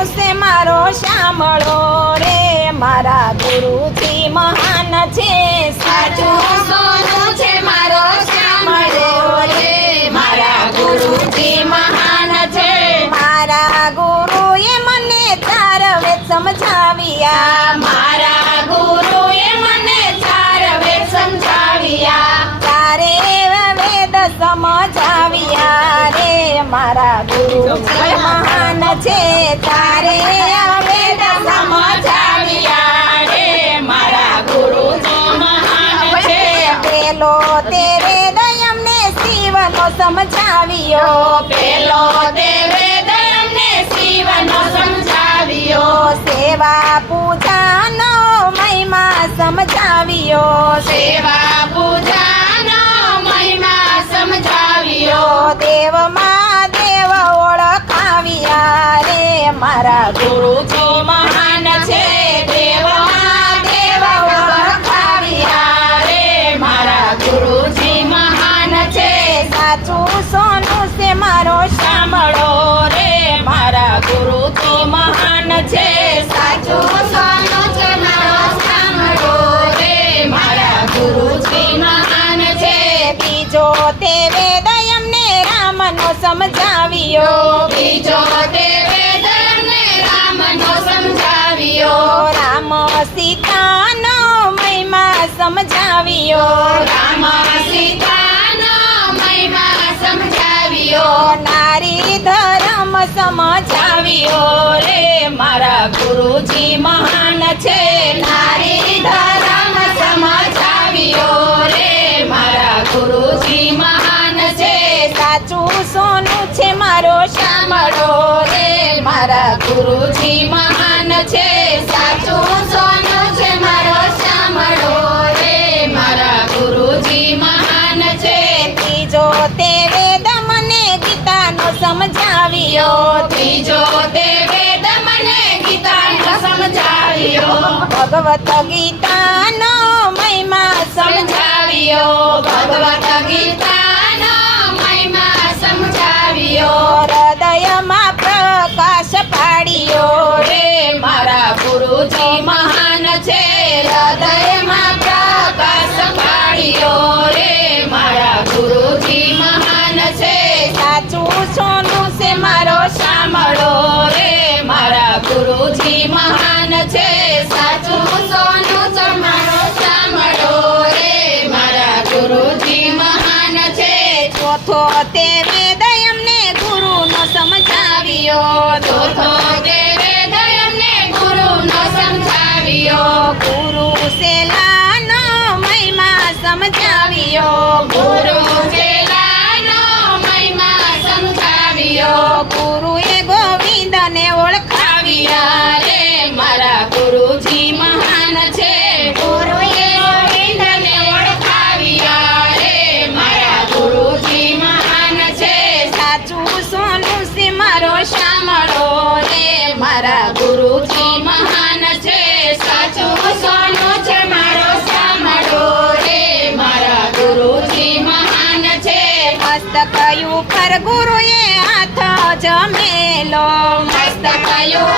સોનું છે મારો સાંભળો રે મારા ગુરુજી મહાન છે સાચું સોનું છે મારો સાંભળો રે મારા ગુરુજી મહાન છે મારા ગુરુએ મને ચાર વેદ સમજાવ્યા મારા ગુરુએ મને ચાર વેદ સમજાવ્યા ચારે વેદ સમજાવ્યા રે મારા ગુરુજી મહાન છે ચારે વેદ સમજાવ્યા રે મારા ગુરુજી મહાન છે પેલો તે વેદ અમને શિવનો સમજાવ્યો પેલો તે વેદ અમને શિવનો સમજાવ્યો સેવા પૂજાનો મહિમા સમજાવ્યો સેવા પૂજાનો મહિમા સમજાવ્યો દેવમાં દેવ ઓળખાવ્યા રે મારા ગુરુજી મહાન છે દેવમાં દેવ ઓળખાવ્યા રે મારા ગુરુજી મહાન છે સાચું સોનું છે મારો સાંભળો રે મારા ગુરુજી મહાન છે સાચું સોનું છે મારો સાંભળો રે મારા ગુરુજી મહાન છે બીજો તે વેદ અમને રામનો સમજાવ્યો બીજો તે વેદ અમને રામનો સમજાવ્યો રામ સીતાનો મહિમા સમજાવ્યો રામ સીતાનો મહિમા સમજાવ્યો નારી ધર્મ સમજાવ્યો રે મારા ગુરુજી મહાન છે નારી ધર્મ સમજાવ્યો રે મારા ગુરુજી મહાન છે સાચું સોનું છે મારો સાંભળો રે મારા ગુરુજી મહાન છે સાચું સોનું છે મારો સાંભળો રે મારા ગુરુજી મહાન છે ત્રીજો તે વેદ મને ગીતાનો સમજાવ્યો ત્રીજો તે વેદ મને ગીતાનો સમજાવ્યો ભગવત ગીતાનો મહિમા સમજાવ્યો ભગવત ગીતાનો મહિમા સમજાવ્યો હૃદયમાં પ્રકાશ પાડ્યો રે મારા ગુરુજી મહાન છે હૃદયમાં પ્રકાશ પાડ્યો રે મારા ગુરુજી મહાન છે સાચું સોનું છે મારો સાંભળો રે મારા ગુરુજી મહાન છે સાચું સોનું છે મારો સાંભળો રે મારા ગુરુજી મહાન છે ચોથો તે વેદ અમને ગુરુનો સમજાવ્યો ચોથો તે વેદ અમને ગુરુનો સમજાવ્યો ગુરુ શેલાનો મહિમા સમજાવ્યો ગુરુ ચેલાનો મહિમા સમજાવ્યો ગુરુએ ગોવિંદને ઓળખાવ્યા રે મારા ગુરુજી મહાન છે ગુરુએ ગોવિંદને ઓળખાવ્યા રે મારા ગુરુજી મહાન છે સાચું સોનું છે મારો સાંભળો રે મારા ગુરુજી મહાન છે સાચું સોનું છે મારો સાંભળો રે મારા ગુરુજી મહાન છે મસ્તક ઉપર ગુરુએ હાથ જમેલો મસ્તકયું